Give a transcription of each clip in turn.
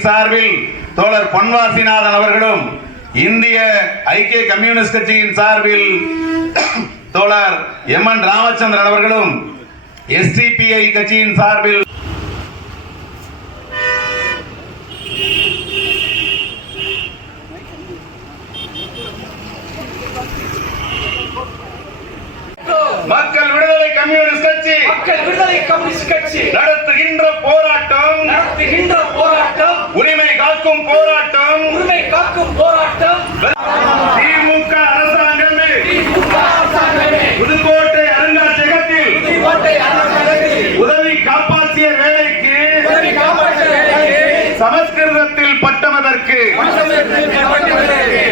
கட்சியின் சார்பில் தோழர் பொன்வாசிநாதன் அவர்களும், இந்திய ஐக்கிய கம்யூனிஸ்ட் கட்சியின் சார்பில் தோழர் எம்.என். ராமச்சந்திரன் அவர்களும், SDPI கட்சியின் சார்பில் மக்கள் விடுதலை கம்யூனிஸ்ட் கட்சி நடத்துகின்ற போராட்டம் உரிமை காக்கும் போராட்டம் திமுக அரசாங்கமே புதுக்கோட்டை அருங்காட்சியகத்தில் உதவி காப்பாற்றிய வேலைக்கு சமஸ்கிருதத்தில் பட்டமதற்கு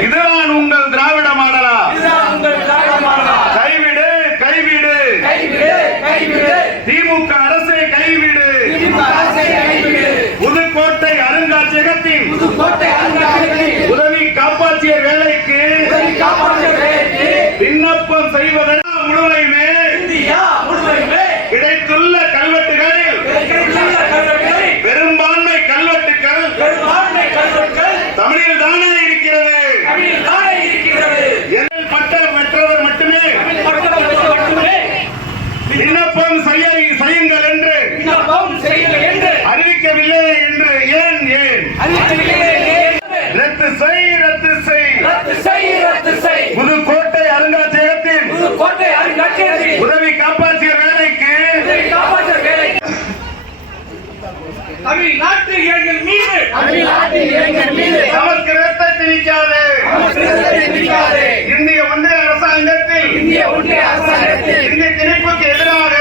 இதுதான் உங்கள் திராவிட மாடலா? திமுக அரசை கைவிடு. புதுக்கோட்டை அருங்காட்சியகத்தின் உதவி காப்பாற்றிய வேலைக்கு விண்ணப்பம் செய்வதெல்லாம் முழுமையுமே கிடைத்துள்ள கல்வெட்டுகளில் பெரும்பான்மை கல்வெட்டுகள் தமிழில் தானே இருக்கிறது. பட்டம் பெற்றவர் மட்டுமே விண்ணப்பம் செய்யுங்கள் என்று அறிவிக்கவில்லை என்று ஏன் ரத்து செய். புதுக்கோட்டை அருங்காட்சியகத்தின் உதவி காப்பாற்றிய வேலைக்கு தமிழ்நாட்டு இளைஞர்கள் மீது சமஸ்கிருதத்தை திணிக்காதே. இந்திய ஒன்றிய அரசாங்கத்தில் இந்தி திணிப்புக்கு எதிராக